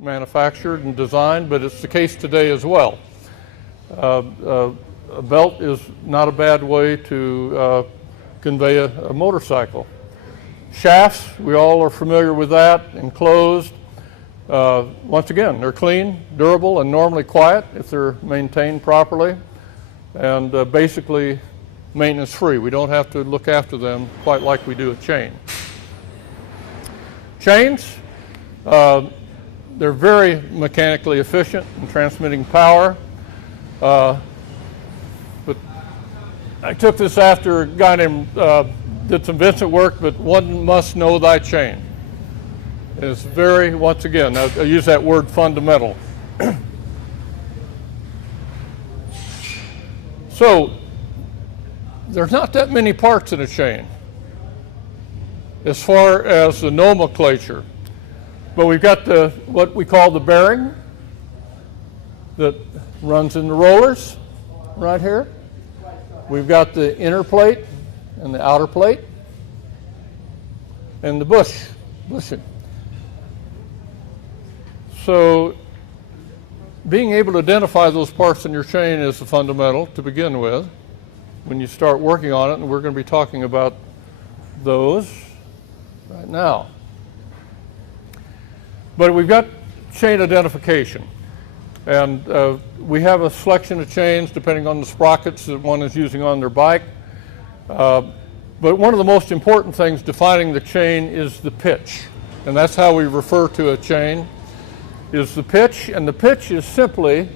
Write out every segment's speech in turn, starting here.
manufactured and designed, but it's the case today as well. A belt is not a bad way to convey a motorcycle. Shafts, we all are familiar with that, enclosed. Once again, they're clean, durable, and normally quiet if they're maintained properly, and basically maintenance-free. We don't have to look after them quite like we do a chain. Chains, they're very mechanically efficient in transmitting power. But I took this after a guy named, did some Vincent work, but one must know thy chain. It's very, once again, I use that word fundamental. So, there's not that many parts in a chain as far as the nomenclature. But we've got what we call the bearing that runs in the rollers right here. We've got the inner plate and the outer plate and the bushing. So being able to identify those parts in your chain is the fundamental to begin with when you start working on it, and we're going to be talking about those right now. But we've got chain identification, and we have a selection of chains depending on the sprockets that one is using on their bike. But one of the most important things defining the chain is the pitch, and that's how we refer to a chain, is the pitch, and the pitch is simply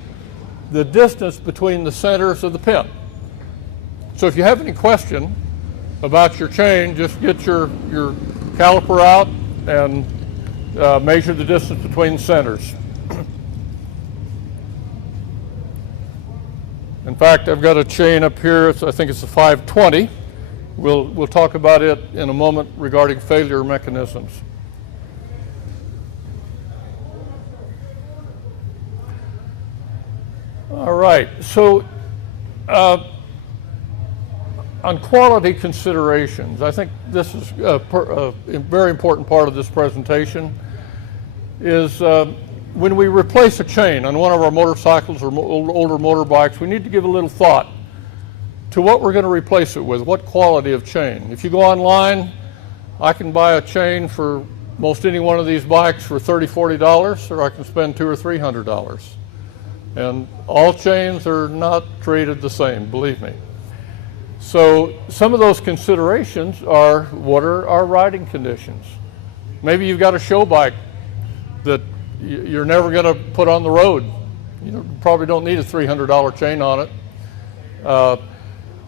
the distance between the centers of the pin. So if you have any question about your chain, just get your caliper out and measure the distance between centers. In fact, I've got a chain up here, I think it's a 520. We'll talk about it in a moment regarding failure mechanisms. All right, so on quality considerations, I think this is a very important part of this presentation, is when we replace a chain on one of our motorcycles or older motorbikes, we need to give a little thought to what we're going to replace it with, what quality of chain. If you go online, I can buy a chain for most any one of these bikes for $30, $40, or I can spend $200 or $300. And all chains are not created the same, believe me. So some of those considerations are, what are our riding conditions? Maybe you've got a show bike that you're never going to put on the road. You probably don't need a $300 chain on it.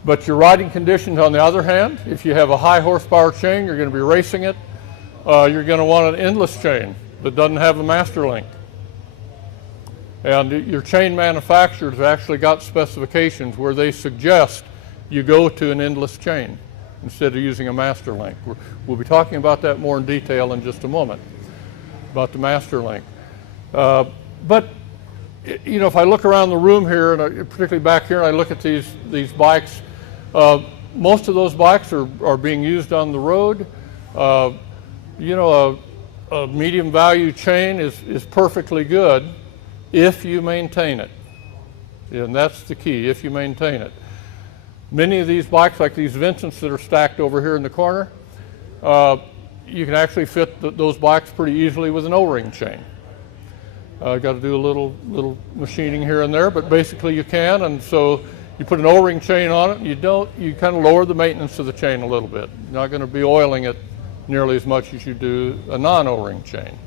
But your riding conditions, on the other hand, if you have a high horsepower chain, you're going to be racing it, you're going to want an endless chain that doesn't have a master link. And your chain manufacturers have actually got specifications where they suggest you go to an endless chain instead of using a master link. We'll be talking about that more in detail in just a moment, about the master link. But you know, if I look around the room here, and particularly back here, and I look at these bikes, most of those bikes are being used on the road. You know, a medium value chain is perfectly good if you maintain it. And that's the key, if you maintain it. Many of these bikes, like these Vincents that are stacked over here in the corner, you can actually fit those bikes pretty easily with an O-ring chain. Got to do a little machining here and there, but basically you can. And so you put an O-ring chain on it, you kind of lower the maintenance of the chain a little bit. You're not going to be oiling it nearly as much as you do a non-O-ring chain.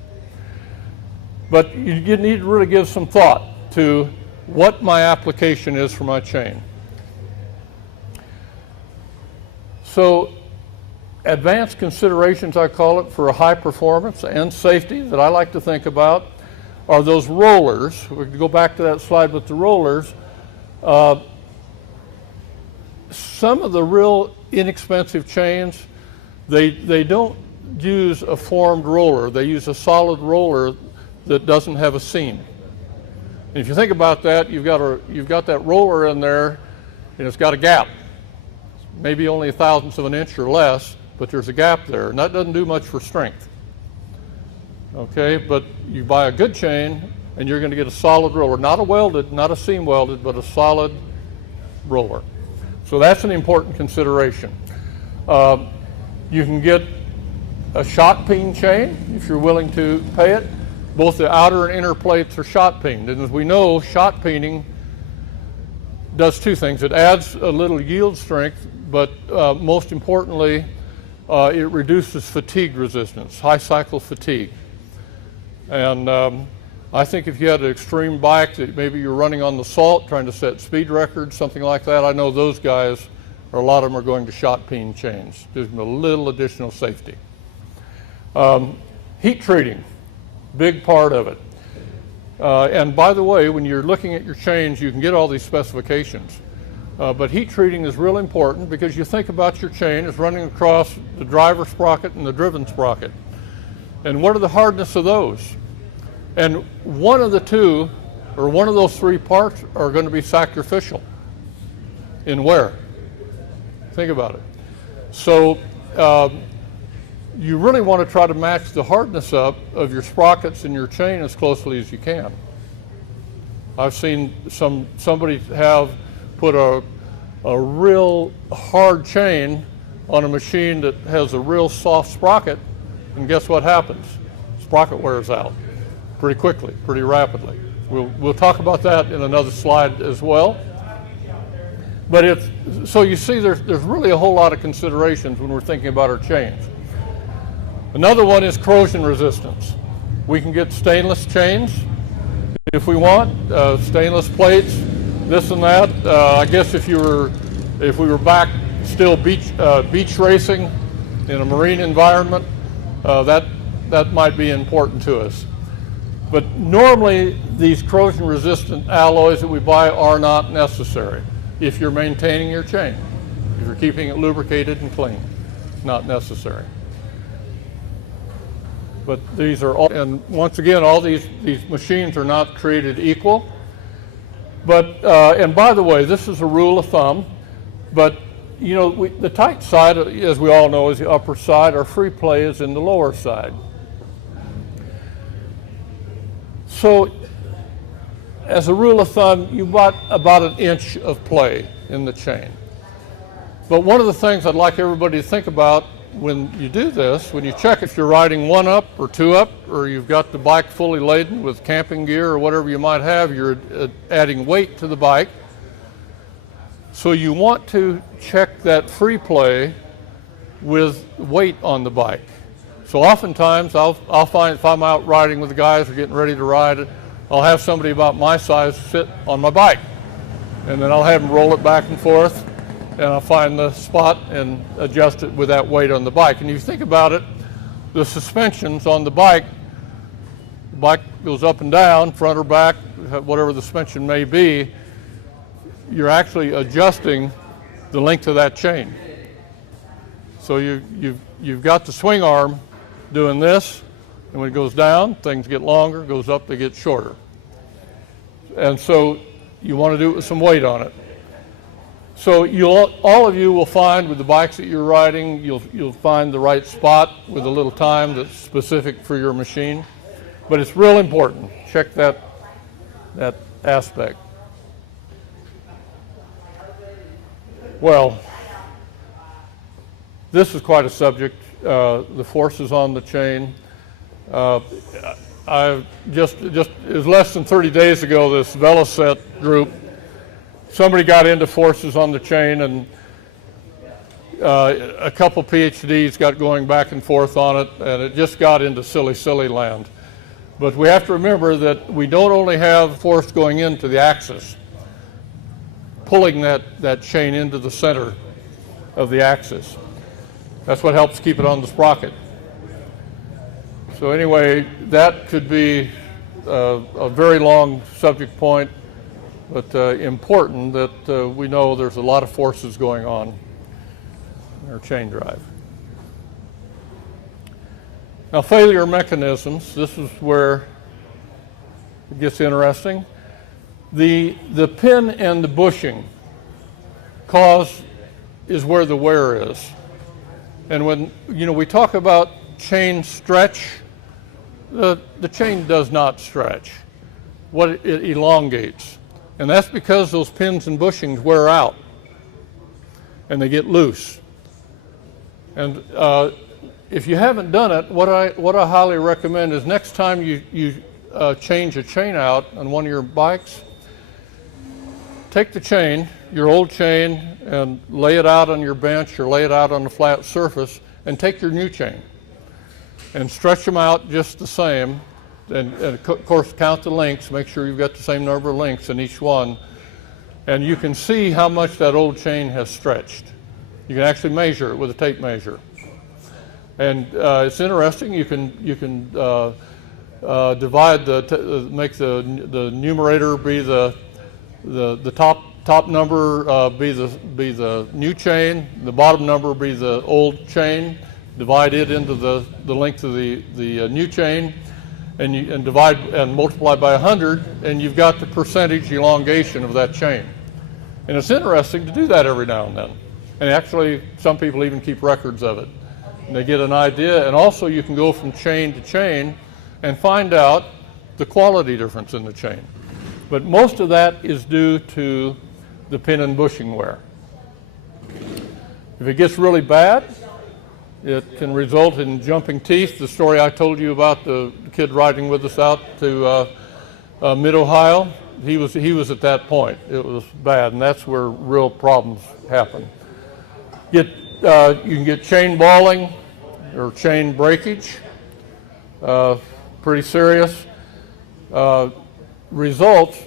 But you need to really give some thought to what my application is for my chain. So advanced considerations, I call it, for high performance and safety that I like to think about are those rollers. We can go back to that slide with the rollers. Some of the real inexpensive chains, they don't use a formed roller. They use a solid roller that doesn't have a seam. And if you think about that, you've got that roller in there, and it's got a gap, maybe only a thousandth of an inch or less, but there's a gap there, and that doesn't do much for strength. Okay, but you buy a good chain and you're going to get a solid roller, not a welded, not a seam welded, but a solid roller. So that's an important consideration. You can get a shot peen chain if you're willing to pay it. Both the outer and inner plates are shot peened, and as we know, shot peening does two things. It adds a little yield strength, but most importantly, it reduces fatigue resistance, high cycle fatigue. And I think if you had an extreme bike that maybe you're running on the salt, trying to set speed records, something like that, I know those guys, or a lot of them are going to shot peen chains. Gives them a little additional safety. Heat treating, big part of it. And by the way, when you're looking at your chains, you can get all these specifications. But heat treating is real important because you think about your chain as running across the driver sprocket and the driven sprocket. And what are the hardness of those? And one of the two, or one of those three parts are going to be sacrificial in wear. Think about it. So you really want to try to match the hardness up of your sprockets and your chain as closely as you can. I've seen somebody have put a real hard chain on a machine that has a real soft sprocket, and guess what happens? Sprocket wears out pretty quickly, pretty rapidly. We'll talk about that in another slide as well. But so you see there's really a whole lot of considerations when we're thinking about our chains. Another one is corrosion resistance. We can get stainless chains if we want, stainless plates, this and that. I guess if we were back still beach racing in a marine environment, that might be important to us. But normally these corrosion resistant alloys that we buy are not necessary if you're maintaining your chain. If you're keeping it lubricated and clean, not necessary. But these are all, and once again, all these machines are not created equal. But, and by the way, this is a rule of thumb, but you know, the tight side, as we all know, is the upper side. Our free play is in the lower side. So, as a rule of thumb, you want about an inch of play in the chain. But one of the things I'd like everybody to think about when you do this, when you check if you're riding 1 up or 2 up, or you've got the bike fully laden with camping gear or whatever you might have, you're adding weight to the bike. So you want to check that free play with weight on the bike. So oftentimes I'll find if I'm out riding with the guys or getting ready to ride, I'll have somebody about my size sit on my bike. And then I'll have them roll it back and forth, and I'll find the spot and adjust it with that weight on the bike. And if you think about it, the suspensions on the bike goes up and down, front or back, whatever the suspension may be, you're actually adjusting the length of that chain. So you've got the swing arm doing this, and when it goes down, things get longer, goes up, they get shorter. And so you want to do it with some weight on it. So all of you will find with the bikes that you're riding, you'll find the right spot with a little time that's specific for your machine. But it's real important. Check that aspect. Well, this is quite a subject, the forces on the chain. It was less than 30 days ago, this Veloset group, somebody got into forces on the chain, and a couple PhDs got going back and forth on it, and it just got into silly land. But we have to remember that we don't only have force going into the axis, pulling that chain into the center of the axis. That's what helps keep it on the sprocket. So anyway, that could be a very long subject point, but important that we know there's a lot of forces going on in our chain drive. Now, failure mechanisms, this is where it gets interesting. The pin and the bushing is where the wear is. And when we talk about chain stretch, the chain does not stretch. It elongates. And that's because those pins and bushings wear out and they get loose. And if you haven't done it, what I highly recommend is next time you change a chain out on one of your bikes, take the chain, your old chain, and lay it out on your bench or lay it out on a flat surface, and take your new chain and stretch them out just the same. And of course, count the links, make sure you've got the same number of links in each one. And you can see how much that old chain has stretched. You can actually measure it with a tape measure. And it's interesting, you can divide make the numerator be the top number be the new chain, the bottom number be the old chain, divide it into the length of the new chain, and divide and multiply by 100, and you've got the percentage elongation of that chain. And it's interesting to do that every now and then. And actually, some people even keep records of it. And they get an idea, and also you can go from chain to chain and find out the quality difference in the chain. But most of that is due to the pin and bushing wear. If it gets really bad, it can result in jumping teeth. The story I told you about the kid riding with us out to mid-Ohio, he was at that point. It was bad, and that's where real problems happen. You can get chain balling or chain breakage, pretty serious. Results,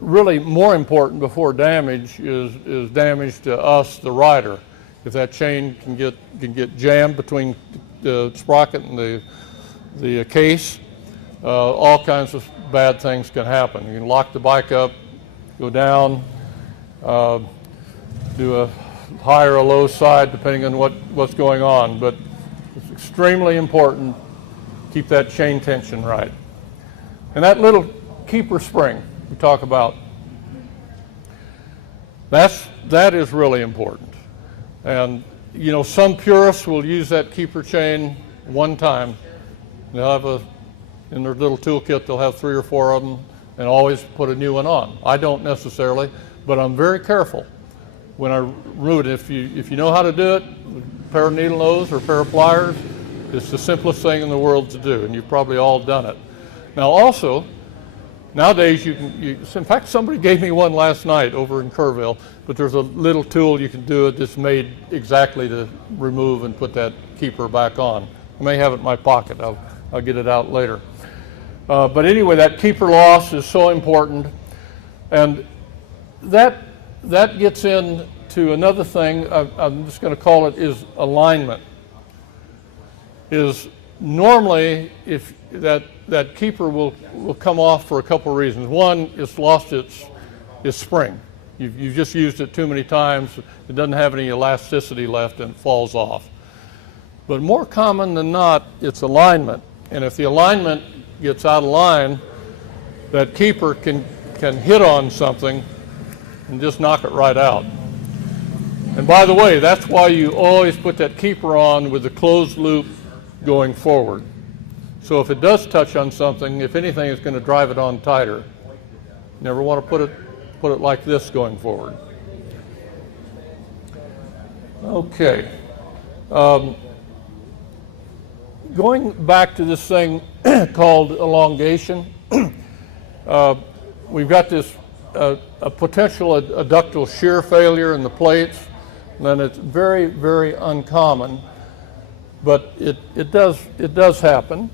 really more important before damage, is damage to us, the rider. If that chain can get jammed between the sprocket and the case, all kinds of bad things can happen. You can lock the bike up, go down, do a high or a low side depending on what's going on. But it's extremely important to keep that chain tension right. And that little keeper spring we talk about, that is really important. And you know, some purists will use that keeper chain one time. They'll have in their little toolkit, they'll have 3 or 4 of them and always put a new one on. I don't necessarily, but I'm very careful when I remove it. If you know how to do it, a pair of needle nose or a pair of pliers, it's the simplest thing in the world to do, and you've probably all done it. Now also, nowadays in fact, somebody gave me one last night over in Kerrville, but there's a little tool you can do it that's made exactly to remove and put that keeper back on. I may have it in my pocket. I'll get it out later. But anyway, that keeper loss is so important, and that gets into another thing. I'm just going to call it is alignment. Is normally if that keeper will come off for a couple of reasons. One, it's lost its spring. You've just used it too many times. It doesn't have any elasticity left and it falls off. But more common than not, it's alignment. And if the alignment gets out of line, that keeper can hit on something and just knock it right out. And by the way, that's why you always put that keeper on with the closed loop going forward. So if it does touch on something, if anything, it's going to drive it on tighter. Never want to put it like this going forward. Okay. Going back to this thing called elongation, we've got this a potential adductal shear failure in the plates, and it's very, very uncommon, but it does happen.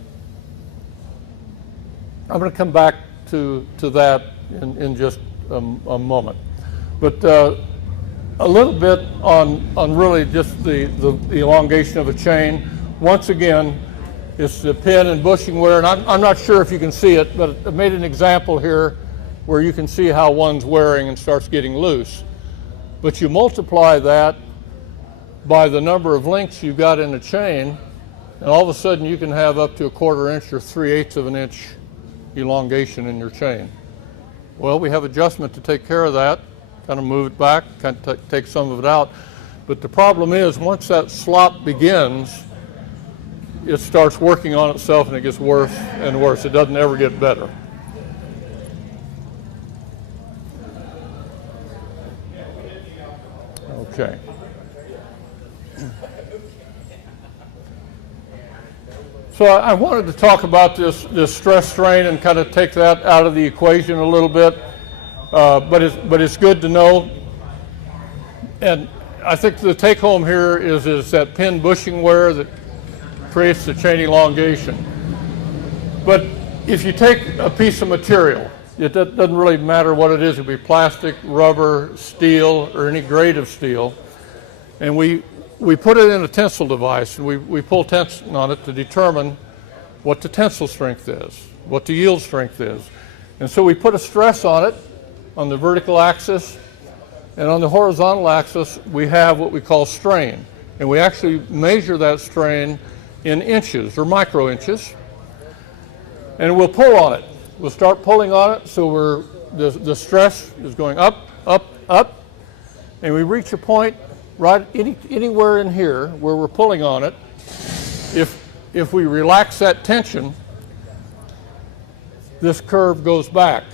I'm going to come back to that in just a moment. But a little bit on really just the elongation of a chain. Once again, it's the pin and bushing wear, and I'm not sure if you can see it, but I made an example here where you can see how one's wearing and starts getting loose. But you multiply that by the number of links you've got in a chain, and all of a sudden you can have up to a 1/4 inch or 3/8 of an inch elongation in your chain. Well, we have adjustment to take care of that, kind of move it back, kind of take some of it out. But the problem is, once that slop begins, it starts working on itself and it gets worse and worse. It doesn't ever get better. Okay. So I wanted to talk about this stress strain and kind of take that out of the equation a little bit, but it's good to know. And I think the take home here is that pin bushing wear that creates the chain elongation. But if you take a piece of material, it doesn't really matter what it is. It could be plastic, rubber, steel, or any grade of steel, and we put it in a tensile device, and we pull tension on it to determine what the tensile strength is, what the yield strength is. And so we put a stress on it on the vertical axis, and on the horizontal axis we have what we call strain. And we actually measure that strain in inches or micro inches, and we'll pull on it. We'll start pulling on it, so the stress is going up, up, up, and we reach a point right anywhere in here where we're pulling on it. If we relax that tension, this curve goes back,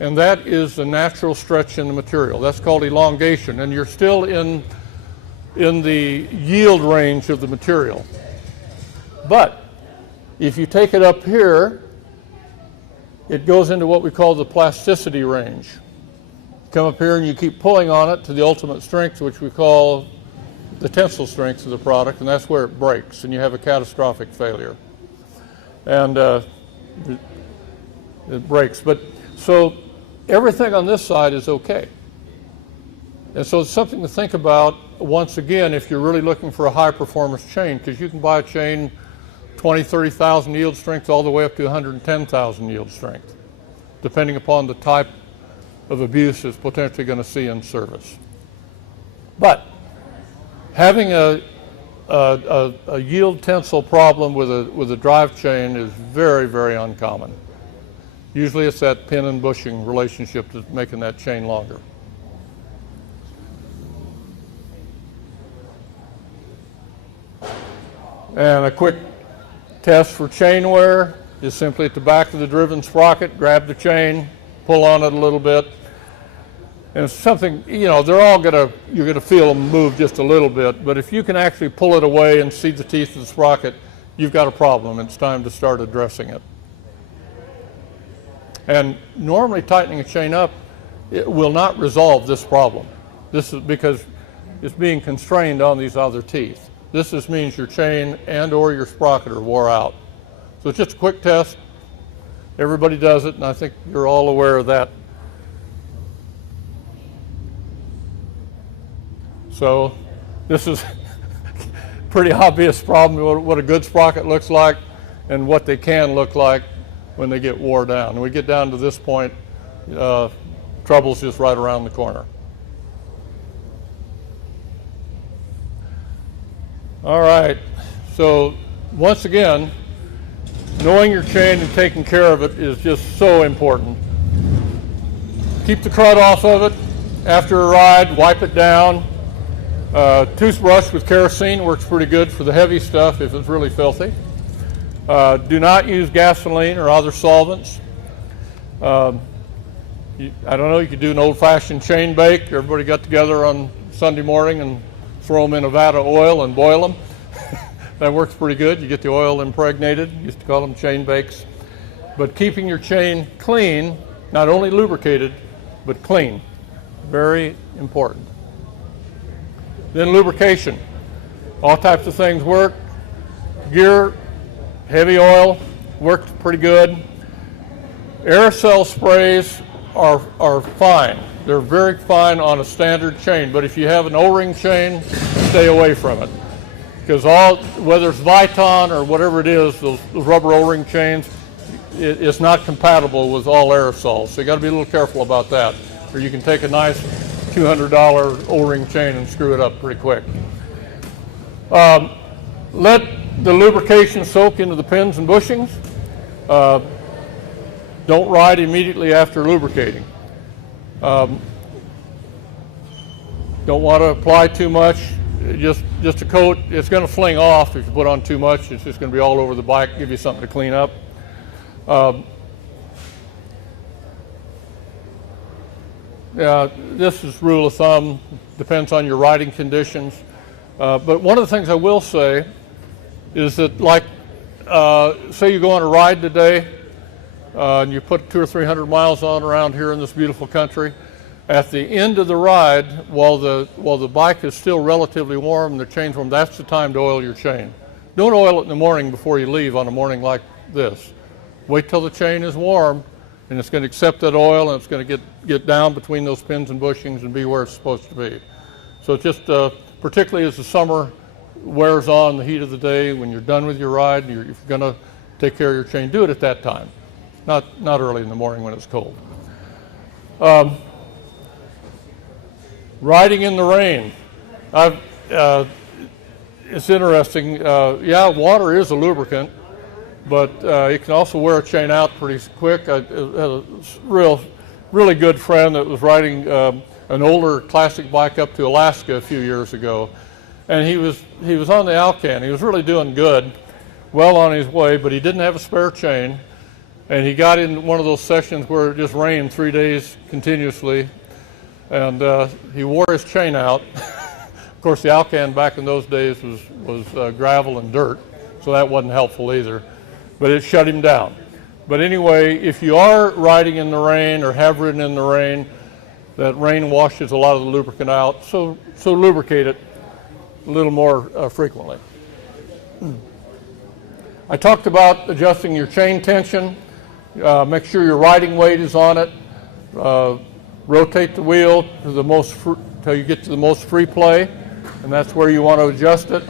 and that is the natural stretch in the material. That's called elongation, and you're still in the yield range of the material. But if you take it up here, it goes into what we call the plasticity range. Come up here and you keep pulling on it to the ultimate strength, which we call the tensile strength of the product, and that's where it breaks, and you have a catastrophic failure. And it breaks. But so everything on this side is okay. And so it's something to think about once again if you're really looking for a high performance chain, because you can buy a chain 20, 30,000 yield strength all the way up to 110,000 yield strength, depending upon the type of abuse it's potentially going to see in service. But having a yield tensile problem with a drive chain is very, very uncommon. Usually it's that pin and bushing relationship that's making that chain longer. And a quick test for chain wear is simply at the back of the driven sprocket, grab the chain, pull on it a little bit. And it's something, they're all you're gonna feel them move just a little bit, but if you can actually pull it away and see the teeth of the sprocket, you've got a problem. It's time to start addressing it. And normally tightening a chain up, it will not resolve this problem. This is because it's being constrained on these other teeth. This just means your chain and or your sprocket are wore out. So it's just a quick test. Everybody does it, and I think you're all aware of that. So this is pretty obvious problem, what a good sprocket looks like and what they can look like when they get wore down. And we get down to this point, trouble's just right around the corner. All right, so once again, knowing your chain and taking care of it is just so important. Keep the crud off of it. After a ride, wipe it down. Toothbrush with kerosene works pretty good for the heavy stuff if it's really filthy. Do not use gasoline or other solvents. I don't know, you could do an old-fashioned chain bake. Everybody got together on Sunday morning and throw them in a vat of oil and boil them. That works pretty good. You get the oil impregnated. Used to call them chain bakes. But keeping your chain clean, not only lubricated, but clean. Very important. Then lubrication. All types of things work. Gear, heavy oil, works pretty good. Aerosol sprays are fine. They're very fine on a standard chain, but if you have an O-ring chain, stay away from it. Because whether it's Viton or whatever it is, those rubber O-ring chains, it's not compatible with all aerosols. So you got to be a little careful about that, or you can take a nice $200 O-ring chain and screw it up pretty quick. Let the lubrication soak into the pins and bushings. Don't ride immediately after lubricating. Don't want to apply too much. just a coat. It's going to fling off if you put on too much. It's just going to be all over the bike, give you something to clean up. Yeah, this is rule of thumb, depends on your riding conditions. But one of the things I will say is that, like, say you go on a ride today, and you put 200 or 300 miles on around here in this beautiful country. At the end of the ride, while the bike is still relatively warm, the chain's warm, that's the time to oil your chain. Don't oil it in the morning before you leave on a morning like this. Wait till the chain is warm, and it's going to accept that oil, and it's going to get down between those pins and bushings and be where it's supposed to be. So it's just, particularly as the summer wears on, the heat of the day, when you're done with your ride, and you're going to take care of your chain, do it at that time, not early in the morning when it's cold. Riding in the rain. It's interesting. Yeah, water is a lubricant, but it can also wear a chain out pretty quick. I had a really good friend that was riding an older classic bike up to Alaska a few years ago, and he was on the Alcan. He was really doing good, well on his way, but he didn't have a spare chain, and he got in one of those sessions where it just rained 3 days continuously, and he wore his chain out. Of course, the Alcan back in those days was gravel and dirt, so that wasn't helpful either, but it shut him down. But anyway, if you are riding in the rain or have ridden in the rain, that rain washes a lot of the lubricant out, so lubricate it a little more frequently. I talked about adjusting your chain tension. Make sure your riding weight is on it. Rotate the wheel to till you get to the most free play, and that's where you want to adjust it.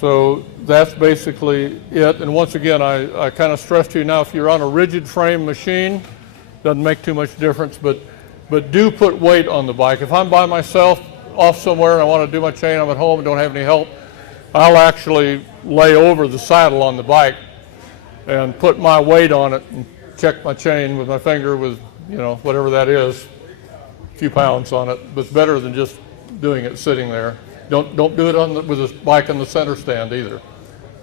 So that's basically it. And once again, I kind of stress to you now, if you're on a rigid frame machine, doesn't make too much difference, but do put weight on the bike. If I'm by myself off somewhere and I want to do my chain, I'm at home and don't have any help, I'll actually lay over the saddle on the bike and put my weight on it and check my chain with my finger with, whatever that is, a few pounds on it. But it's better than just doing it sitting there. Don't do it with the bike on the center stand either.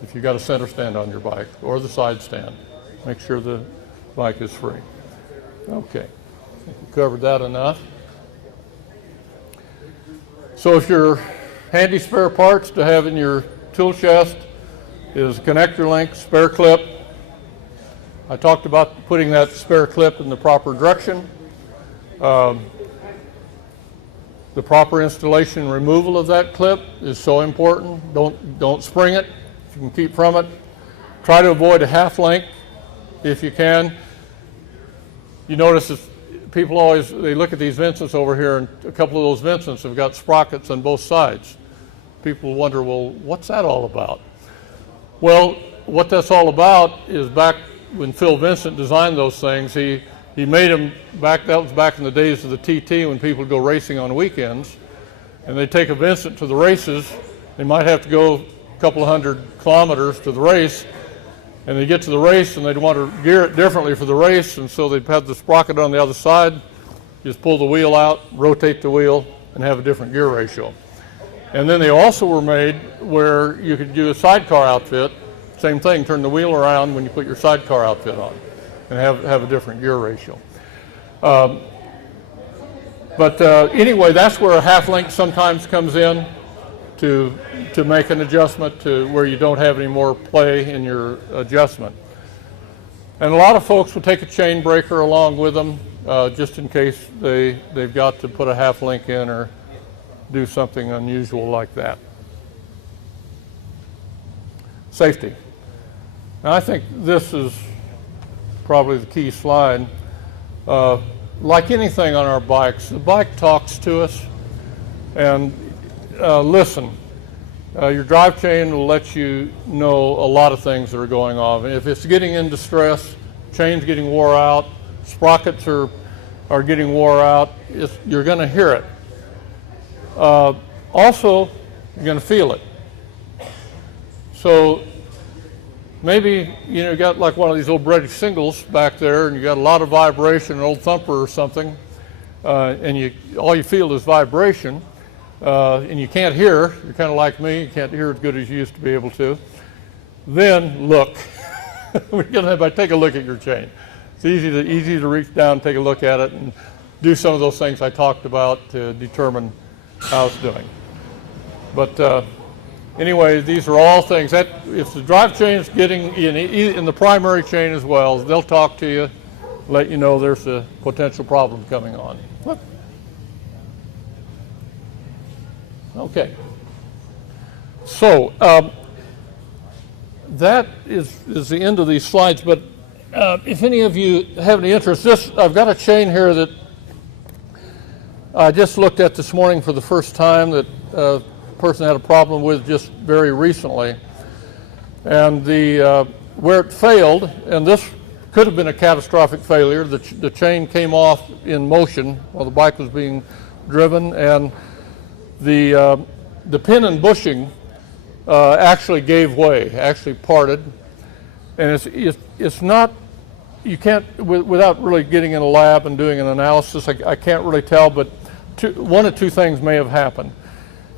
If you've got a center stand on your bike or the side stand, make sure the bike is free. Okay, I think we covered that enough. So if your handy spare parts to have in your tool chest is a connector link, spare clip. I talked about putting that spare clip in the proper direction. The proper installation and removal of that clip is so important. Don't spring it if you can keep from it. Try to avoid a half link if you can. You notice people always, they look at these Vincents over here, and a couple of those Vincents have got sprockets on both sides. People wonder, well, what's that all about? Well, what that's all about is back when Phil Vincent designed those things, he made them that was back in the days of the TT when people would go racing on weekends, and they'd take a Vincent to the races. They might have to go a couple of 100 kilometers to the race, and they get to the race and they'd want to gear it differently for the race, and so they'd have the sprocket on the other side, just pull the wheel out, rotate the wheel, and have a different gear ratio. And then they also were made where you could do a sidecar outfit, same thing, turn the wheel around when you put your sidecar outfit on, and have a different gear ratio. Anyway, that's where a half link sometimes comes in to make an adjustment to where you don't have any more play in your adjustment. And a lot of folks will take a chain breaker along with them just in case they've got to put a half link in or do something unusual like that. Safety. Now, I think this is probably the key slide. Like anything on our bikes, the bike talks to us, and listen. Your drive chain will let you know a lot of things that are going on. If it's getting in distress, chain's getting wore out, sprockets are getting wore out, you're going to hear it. Also, you're going to feel it. So maybe you got like one of these old British singles back there, and you got a lot of vibration, an old thumper or something, and all you feel is vibration, and you can't hear, you're kind of like me, you can't hear as good as you used to be able to, then look. We're going to take a look at your chain. It's easy to reach down, take a look at it, and do some of those things I talked about to determine how it's doing. But anyway, these are all things that if the drive chain is getting in the primary chain as well, they'll talk to you, let you know there's a potential problem coming on. Whoop. Okay. So that is the end of these slides. But if any of you have any interest, I've got a chain here that I just looked at this morning for the first time that a person had a problem with just very recently. And where it failed, and this could have been a catastrophic failure, the chain came off in motion while the bike was being driven, and the pin and bushing actually gave way, actually parted. And it's not, you can't, without really getting in a lab and doing an analysis, I can't really tell, but one of two things may have happened.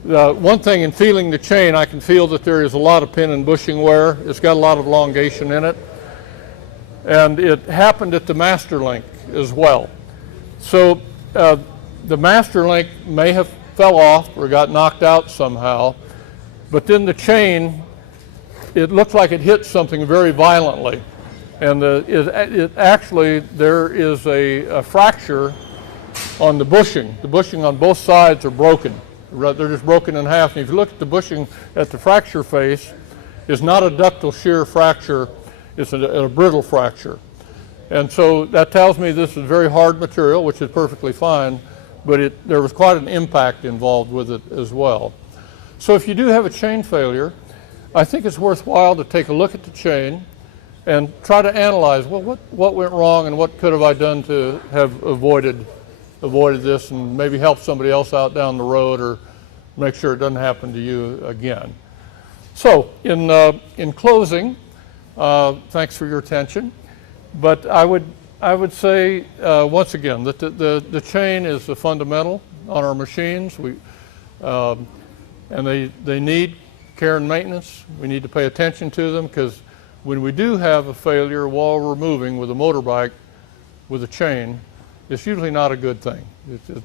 One thing, in feeling the chain, I can feel that there is a lot of pin and bushing wear. It's got a lot of elongation in it. And it happened at the master link as well. So the master link may have fell off or got knocked out somehow, but then the chain, it looked like it hit something very violently. And it actually, there is a fracture on the bushing. The bushing on both sides are broken. They're just broken in half. And if you look at the bushing at the fracture face, it's not a ductile shear fracture, it's a brittle fracture. And so that tells me this is very hard material, which is perfectly fine, but there was quite an impact involved with it as well. So if you do have a chain failure, I think it's worthwhile to take a look at the chain and try to analyze, well, what went wrong and what could have I done to have avoided this and maybe help somebody else out down the road or make sure it doesn't happen to you again. So in closing, thanks for your attention. But I would say once again that the chain is the fundamental on our machines. And they need care and maintenance. We need to pay attention to them, because when we do have a failure while we're moving with a motorbike with a chain, it's usually not a good thing.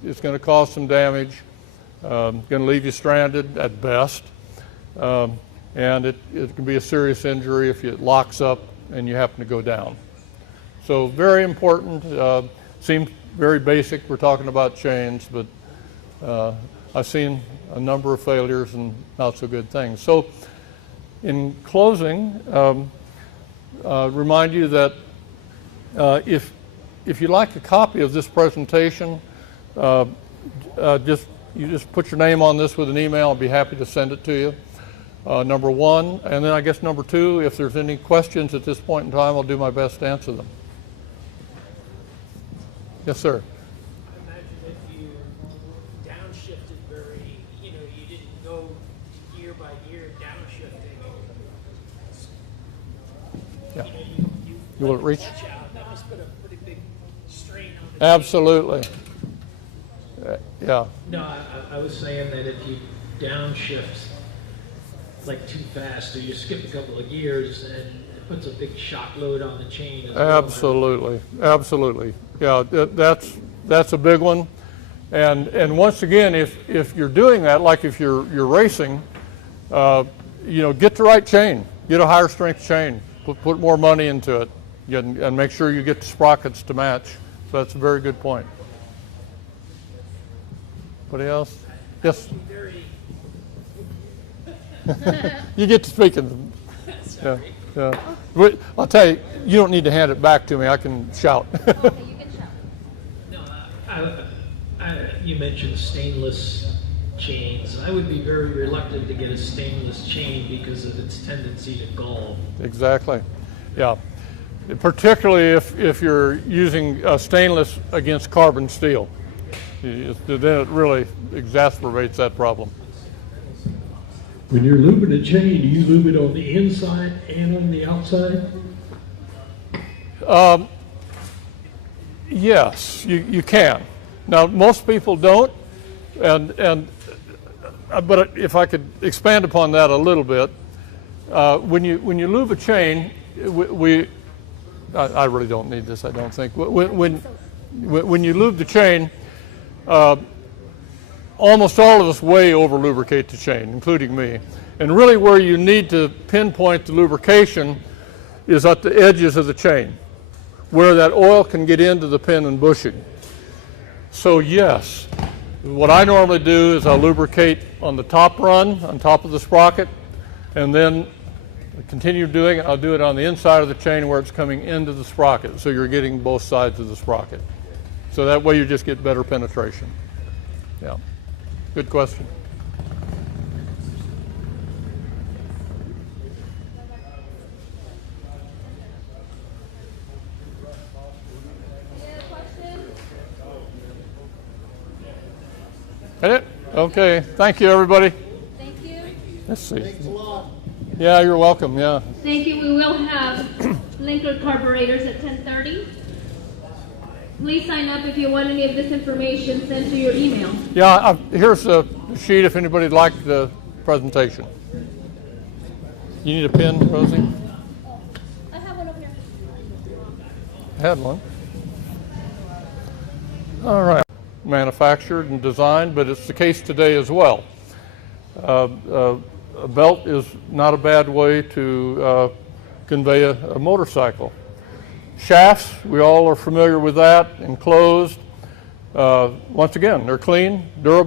It's going to cause some damage, going to leave you stranded at best, and it can be a serious injury if it locks up and you happen to go down. So very important. Seems very basic. We're talking about chains, but I've seen a number of failures and not so good things. So in closing, remind you that if you'd like a copy of this presentation, you just put your name on this with an email. I'll be happy to send it to you. Number one, and then I guess number two, if there's any questions at this point in time, I'll do my best to answer them. Yes, sir. I imagine if you downshifted you didn't go gear by gear downshifting. Yeah. You will reach? That must put a pretty big strain on the Absolutely. Yeah. No, I was saying that if you downshift like too fast, or you skip a couple of gears, and it puts a big shock load on the chain as Absolutely. Well. Absolutely. Yeah, that's a big one. And once again, if you're doing that, like if you're racing, get the right chain, get a higher strength chain, put more money into it, and make sure you get the sprockets to match. So that's a very good point. Anybody else? Yes. You get to speaking. Yeah. I'll tell you, you don't need to hand it back to me. I can shout. Okay, you can shout. No, you mentioned stainless chains. I would be very reluctant to get a stainless chain because of its tendency to gall. Exactly. Yeah. Particularly if you're using stainless against carbon steel. Then it really exacerbates that problem. When you're lubing a chain, do you lube it on the inside and on the outside? Yes, you can. Now, most people don't, but if I could expand upon that a little bit, when you lube a chain, I really don't need this, I don't think. When you lube the chain, almost all of us way over lubricate the chain, including me. And really where you need to pinpoint the lubrication is at the edges of the chain, where that oil can get into the pin and bushing. So yes, what I normally do is I'll lubricate on the top run, on top of the sprocket, and then continue doing it. I'll do it on the inside of the chain where it's coming into the sprocket, so you're getting both sides of the sprocket. So that way you just get better penetration. Yeah, good question. That it? Okay. Thank you, everybody. Thank you. Let's see. Yeah, you're welcome. Yeah. Thank you. We will have Linkert Carburetors at 10:30. Please sign up if you want any of this information sent to your email. Yeah, here's a sheet if anybody'd like the presentation. You need a pen, Rosie? I have one over here. I had one. All right. Manufactured and designed, but it's the case today as well. A belt is not a bad way to convey a motorcycle. Shafts, we all are familiar with that, enclosed. Once again, they're clean, durable.